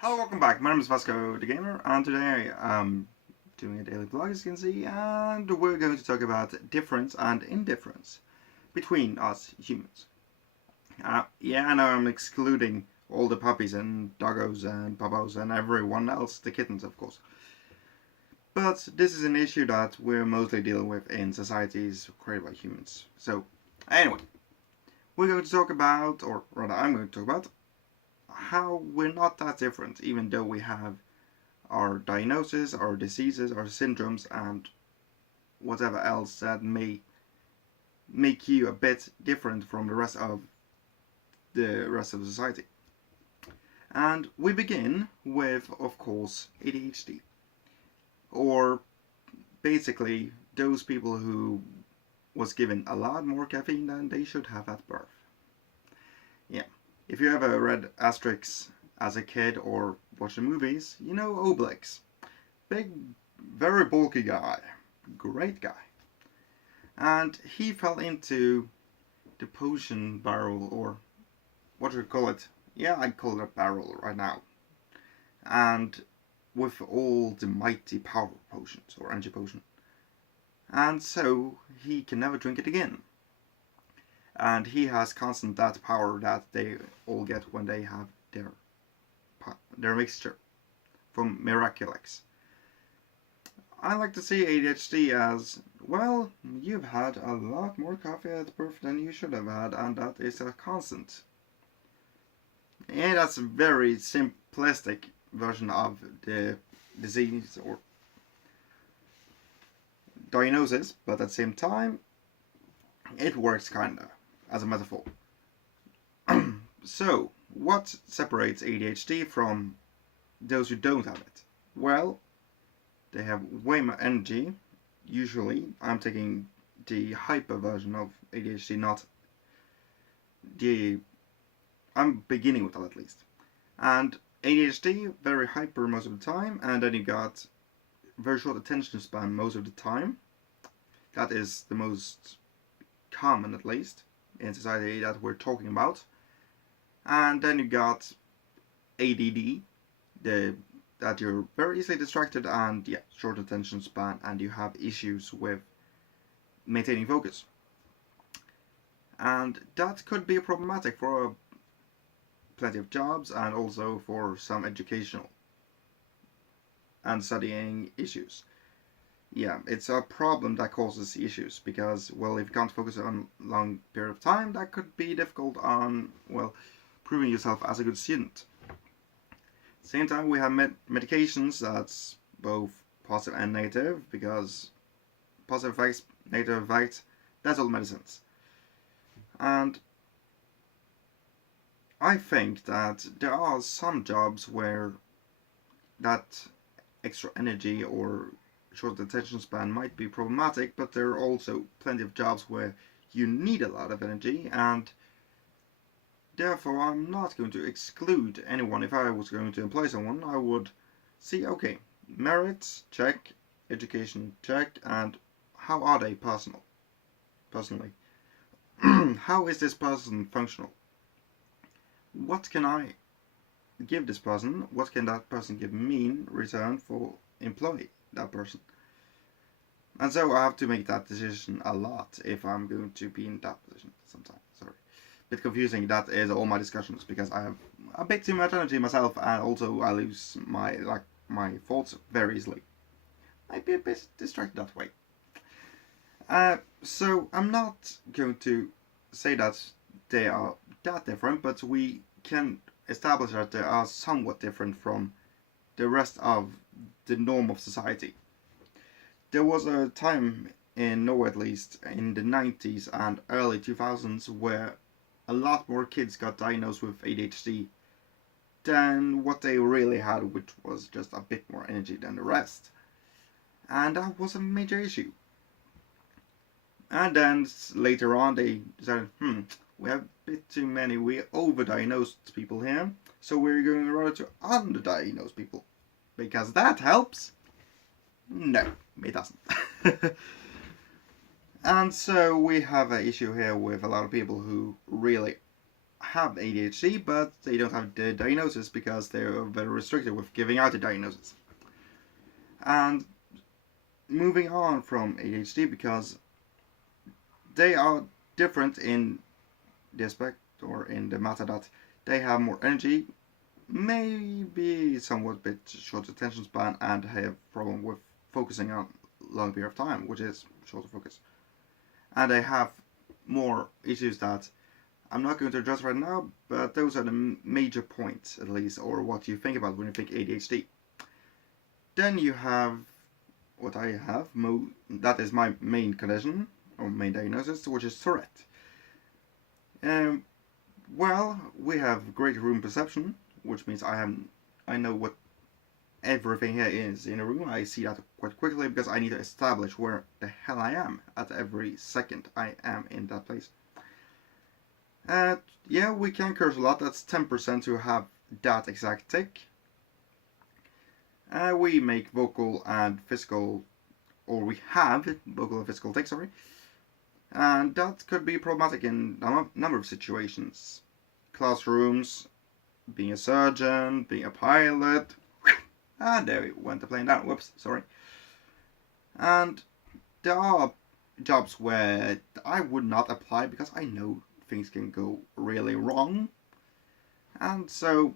Hello, welcome back. My name is Vasco the Gamer, and today I'm doing a daily vlog, as you can see, and we're going to talk about difference and indifference between us humans. Yeah, I know I'm excluding all the puppies and doggos and puppos and everyone else, the kittens, of course. But this is an issue that we're mostly dealing with in societies created by humans. So, anyway, we're going to talk about, or rather, I'm going to talk about how we're not that different, even though we have our diagnosis, our diseases, our syndromes, and whatever else that may make you a bit different from the rest of society. And we begin with, of course, ADHD, or basically those people who was given a lot more caffeine than they should have at birth. Yeah, if you ever read Asterix as a kid or watched the movies, you know Obelix. Big, very bulky guy. Great guy. And he fell into the potion barrel, or what do you call it? Yeah, I'd call it a barrel right now. And with all the mighty power potions, or energy potion. And so he can never drink it again. And he has constant that power that they all get when they have their mixture from Miraculix. I like to see ADHD as, well, you've had a lot more coffee at birth than you should have had, and that is a constant. And that's a very simplistic version of the disease or diagnosis, but at the same time, it works kinda as a metaphor. So, what separates ADHD from those who don't have it? Well, they have way more energy. Usually, I'm taking the hyper version of ADHD, not the. I'm beginning with that at least. And ADHD, very hyper most of the time, and then you got very short attention span most of the time. That is the most common, at least, in society that we're talking about. And then you got ADD, that you're very easily distracted and yeah, short attention span, and you have issues with maintaining focus. And that could be problematic for plenty of jobs and also for some educational and studying issues. Yeah, it's a problem that causes issues because, well, if you can't focus on a long period of time, that could be difficult on, well, proving yourself as a good student. Same time, we have medications that's both positive and negative, because positive effects, negative effects, that's all medicines. And I think that there are some jobs where that extra energy or short attention span might be problematic, but there are also plenty of jobs where you need a lot of energy, and therefore I'm not going to exclude anyone. If I was going to employ someone, I would see, okay, merits, check, education, check, and how are they personally? How is this person functional? What can I give this person? What can that person give me in return for employing that person? And so I have to make that decision a lot if I'm going to be in that position sometimes. Sorry. Bit confusing, that is all my discussions, because I have a bit too much energy myself, and also I lose my thoughts very easily. I'd be a bit distracted that way. So I'm not going to say that they are that different, but we can establish that they are somewhat different from the rest of the norm of society. There was a time in Norway, at least in the 90s and early 2000s, where a lot more kids got diagnosed with ADHD than what they really had, which was just a bit more energy than the rest. And that was a major issue. And then later on they decided, we have a bit too many, we overdiagnosed people here, so we're going rather to underdiagnose people. Because that helps? No, it doesn't. And so we have an issue here with a lot of people who really have ADHD, but they don't have the diagnosis because they're very restricted with giving out the diagnosis. And moving on from ADHD, because they are different in the aspect or in the matter that they have more energy, maybe somewhat bit short attention span, and have problem with focusing on long period of time, which is shorter focus. And they have more issues that I'm not going to address right now, but those are the major points, at least, or what you think about when you think ADHD. Then you have what I have, that is my main condition, or main diagnosis, which is Tourette. Well, we have great room perception, which means I know what everything here is in a room. I see that quite quickly because I need to establish where the hell I am at every second I am in that place. Yeah, we can curse a lot. That's 10% who have that exact tick. We make vocal and physical, or we have vocal and physical tics, sorry. And that could be problematic in a number of situations. Classrooms, being a surgeon, being a pilot. And there we went the plane down. Whoops, sorry. And there are jobs where I would not apply because I know things can go really wrong. And so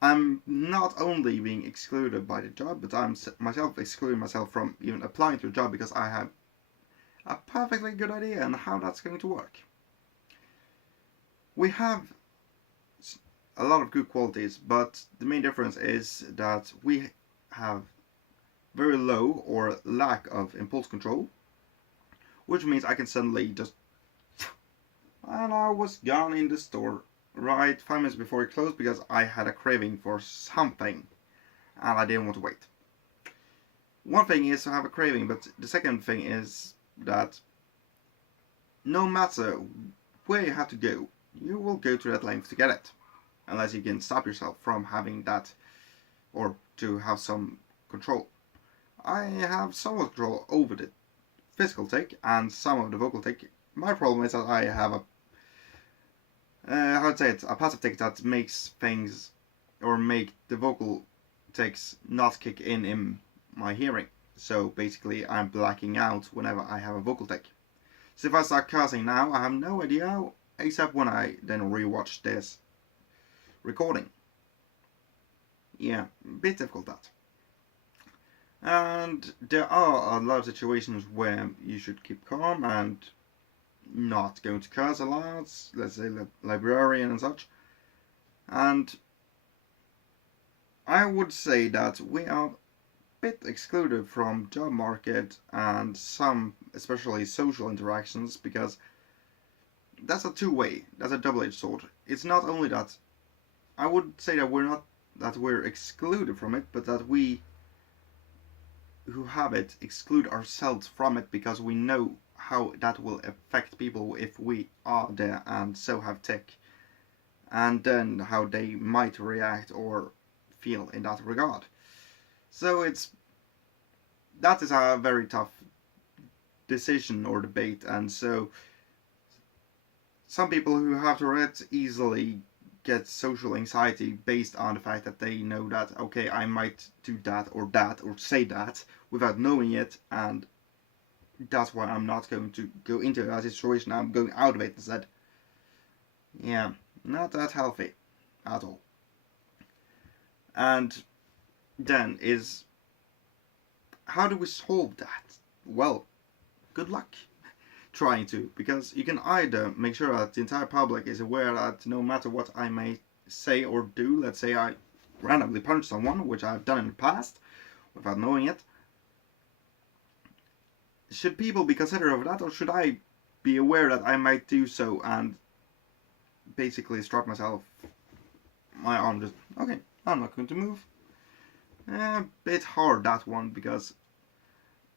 I'm not only being excluded by the job, but I'm myself excluding myself from even applying to a job because I have a perfectly good idea on how that's going to work. We have a lot of good qualities, but the main difference is that we have very low or lack of impulse control, which means I can suddenly just, and I was gone in the store right 5 minutes before it closed because I had a craving for something and I didn't want to wait. One thing is to have a craving, but the second thing is that no matter where you have to go, you will go to that length to get it, unless you can stop yourself from having that, or to have some control. I have somewhat control over the physical tic and some of the vocal tic. My problem is that I have a a passive tic that makes things, or make the vocal tics not kick in my hearing. So basically I'm blacking out whenever I have a vocal tic. So if I start cursing now, I have no idea, except when I then rewatch this recording. Yeah, a bit difficult that. And there are a lot of situations where you should keep calm and not going to curse a lot, let's say librarian and such. And I would say that we are a bit excluded from job market and some especially social interactions, because that's a two-way, that's a double-edged sword. It's not only that I would say that we're excluded from it, but that we who have it exclude ourselves from it because we know how that will affect people if we are there and so have tic, and then how they might react or feel in that regard. So that is a very tough decision or debate, and so some people who have Tourette easily get social anxiety based on the fact that they know that, okay, I might do that or say that without knowing it, and that's why I'm not going to go into that situation. I'm going out of it instead. Yeah, not that healthy at all. And then is, how do we solve that? Well, good luck trying to, because you can either make sure that the entire public is aware that no matter what I may say or do, let's say I randomly punch someone, which I've done in the past without knowing it, should people be considerate of that, or should I be aware that I might do so and basically strap myself, my arm just, okay, I'm not going to move? A bit hard, that one, because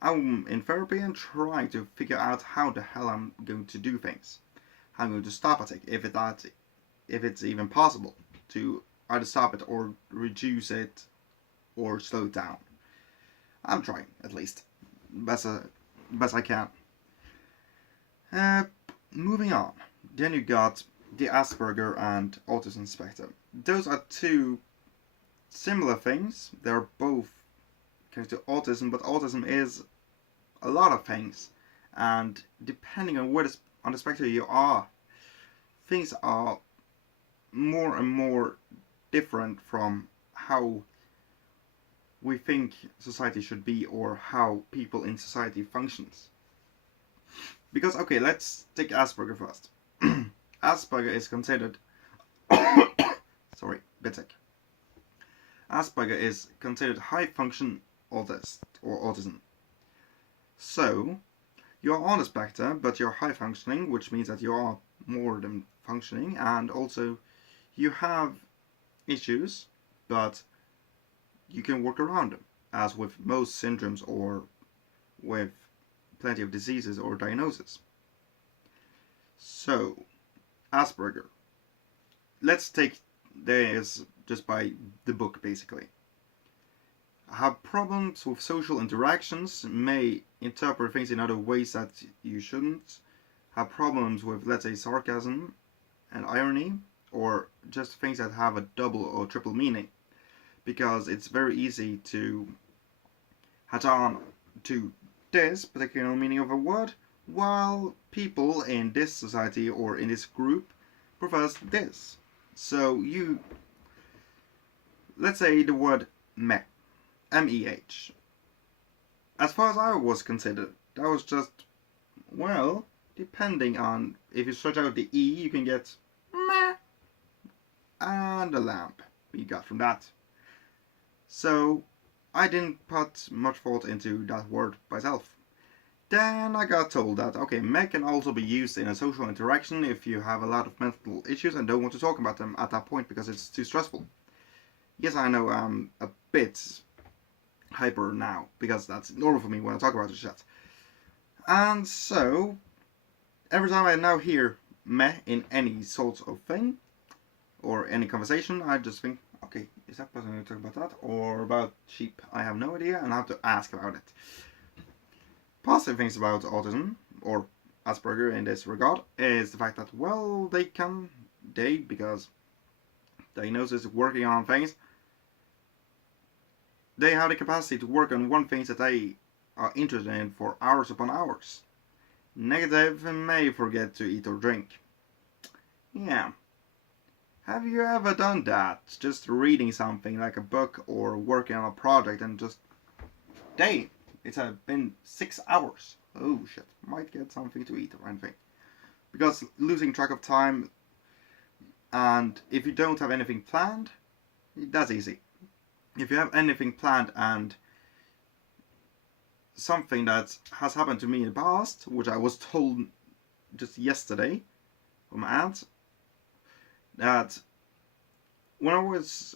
I'm in therapy and trying to figure out how the hell I'm going to do things. How I'm going to stop a tic, if it's even possible to either stop it or reduce it or slow it down. I'm trying, at least, best I can. Moving on. Then you got the Asperger and autism spectrum. Those are two similar things. They're both connected to autism, but autism is a lot of things, and depending on where on the spectrum you are, things are more and more different from how we think society should be or how people in society functions. Because, okay, let's take Asperger first. Asperger is considered sorry, bit sick. Asperger is considered high function autist or autism. So you're on the spectrum, but you're high functioning, which means that you are more than functioning, and also you have issues, but you can work around them, as with most syndromes or with plenty of diseases or diagnoses. So, Asperger. Let's take this just by the book, basically. Have problems with social interactions, may interpret things in other ways that you shouldn't, have problems with, let's say, sarcasm and irony, or just things that have a double or triple meaning, because it's very easy to hatch on to this particular meaning of a word, while people in this society or in this group prefers this. So you, let's say the word meh, M-E-H. As far as I was considered, that was just, well, depending on, if you stretch out the E, you can get meh, and a lamp you got from that. So I didn't put much thought into that word myself. Then I got told that, okay, meh can also be used in a social interaction if you have a lot of mental issues and don't want to talk about them at that point because it's too stressful. Yes, I know I'm a bit hyper now, because that's normal for me when I talk about this shit. And so, every time I now hear meh in any sort of thing, or any conversation, I just think, okay, is that person going to talk about that? Or about sheep? I have no idea, and I have to ask about it. Positive things about autism, or Asperger in this regard, is the fact that, well, because diagnosis working on things, they have the capacity to work on one thing that they are interested in for hours upon hours. Negative, may forget to eat or drink. Yeah. Have you ever done that? Just reading something like a book or working on a project and just, dang, it's been 6 hours. Oh shit, might get something to eat or anything. Because losing track of time, and if you don't have anything planned, that's easy. If you have anything planned and something that has happened to me in the past, which I was told just yesterday from my aunt, that when I was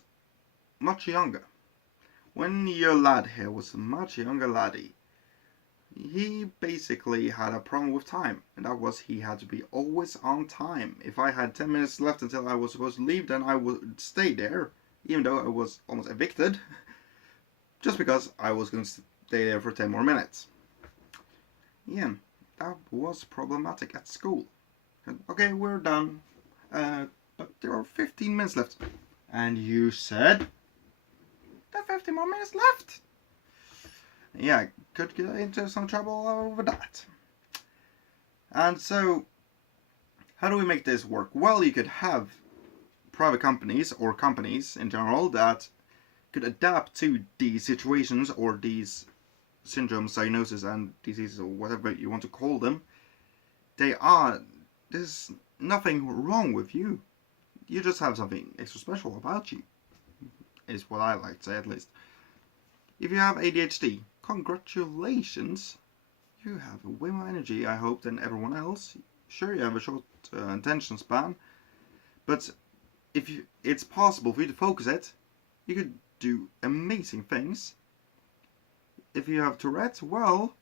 much younger, when your lad here was a much younger laddie, he basically had a problem with time, and that was he had to be always on time. If I had 10 minutes left until I was supposed to leave, then I would stay there, even though I was almost evicted, just because I was going to stay there for 10 more minutes. Yeah, that was problematic at school. Okay, we're done. But there are 15 minutes left. And you said there are 15 more minutes left. Yeah, I could get into some trouble over that. And so, how do we make this work? Well, you could have private companies or companies in general that could adapt to these situations or these syndromes, diagnoses, and diseases, or whatever you want to call them. There's nothing wrong with you. You just have something extra special about you, is what I like to say, at least. If you have ADHD, congratulations. You have way more energy, I hope, than everyone else. Sure, you have a short attention span, but if it's possible for you to focus it, you could do amazing things. If you have Tourette, well,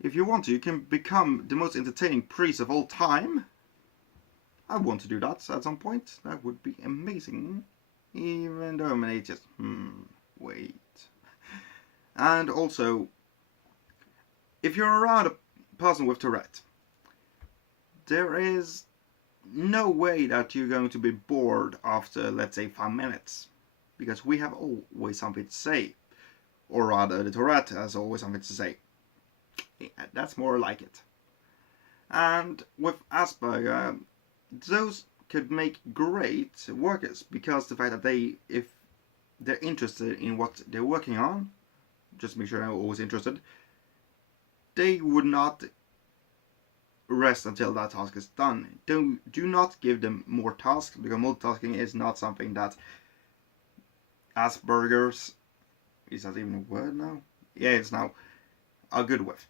if you want to, you can become the most entertaining priest of all time. I want to do that at some point. That would be amazing. Even though I'm an atheist. Wait. And also, if you're around a person with Tourette, there is no way that you're going to be bored after, let's say, 5 minutes. Because we have always something to say. Or rather, the Tourette has always something to say. Yeah, that's more like it. And with Asperger, those could make great workers because the fact that if they're interested in what they're working on, just make sure they're always interested, they would not rest until that task is done. Do not give them more tasks, because multitasking is not something that Asperger's, is that even a word now? Yeah, it's now, are good with.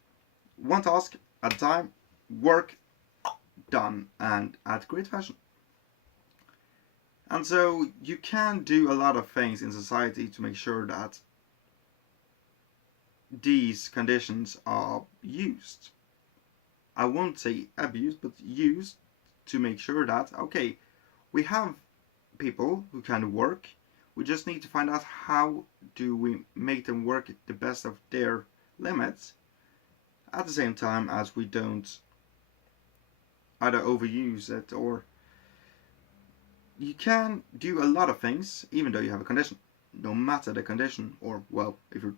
One task at a time, work, done, and at great fashion. And so you can do a lot of things in society to make sure that these conditions are used. I won't say abused, but used to make sure that, okay, we have people who can work, we just need to find out how do we make them work at the best of their limits, at the same time as we don't either overuse it, or you can do a lot of things even though you have a condition, no matter the condition, or well, if you're,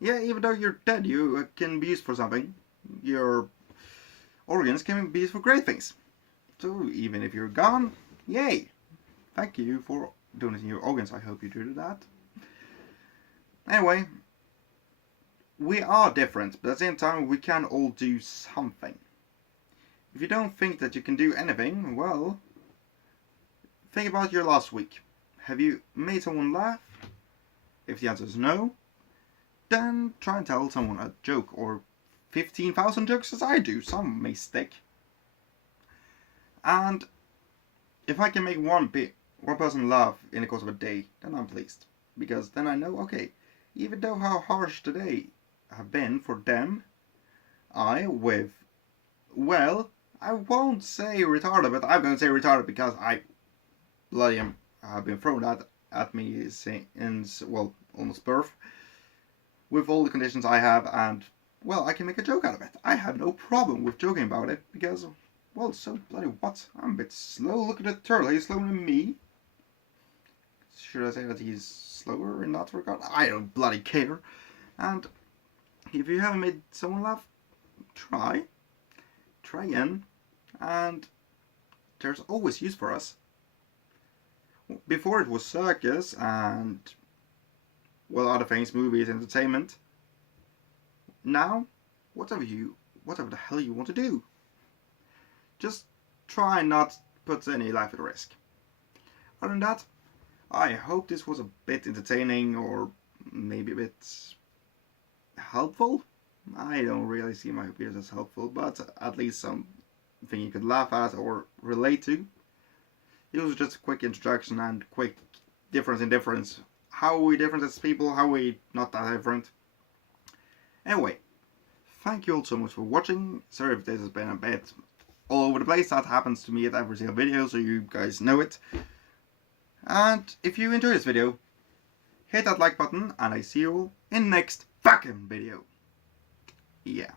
yeah, even though you're dead, you can be used for something. Your organs can be used for great things. So even if you're gone, yay! Thank you for donating your organs. I hope you do that. Anyway, we are different, but at the same time we can all do something. If you don't think that you can do anything, well, think about your last week. Have you made someone laugh? If the answer is no, then try and tell someone a joke, or 15,000 jokes as I do. Some may stick. And if I can make one person laugh in the course of a day, then I'm pleased. Because then I know, okay, even though how harsh today have been for them, I won't say retarded, but I'm going to say retarded because I bloody have been thrown at me since, well, almost birth, with all the conditions I have, and well, I can make a joke out of it. I have no problem with joking about it because, well, so bloody what? I'm a bit slow. Look at the turtle. He's slower than me. Should I say that he's slower in that regard? I don't bloody care. And if you haven't made someone laugh, try again. And there's always use for us. Before it was circus and, well, other things, movies, entertainment. Now, whatever the hell you want to do, just try not put any life at risk. Other than that, I hope this was a bit entertaining, or maybe a bit helpful. I don't really see my videos as helpful, but at least something you could laugh at or relate to. It was just a quick introduction and quick difference. How are we different as people? How are we not that different? Anyway, thank you all so much for watching. Sorry if this has been a bit all over the place. That happens to me at every single video, so you guys know it. And if you enjoyed this video, hit that like button, and I see you all in the next fucking video. Yeah.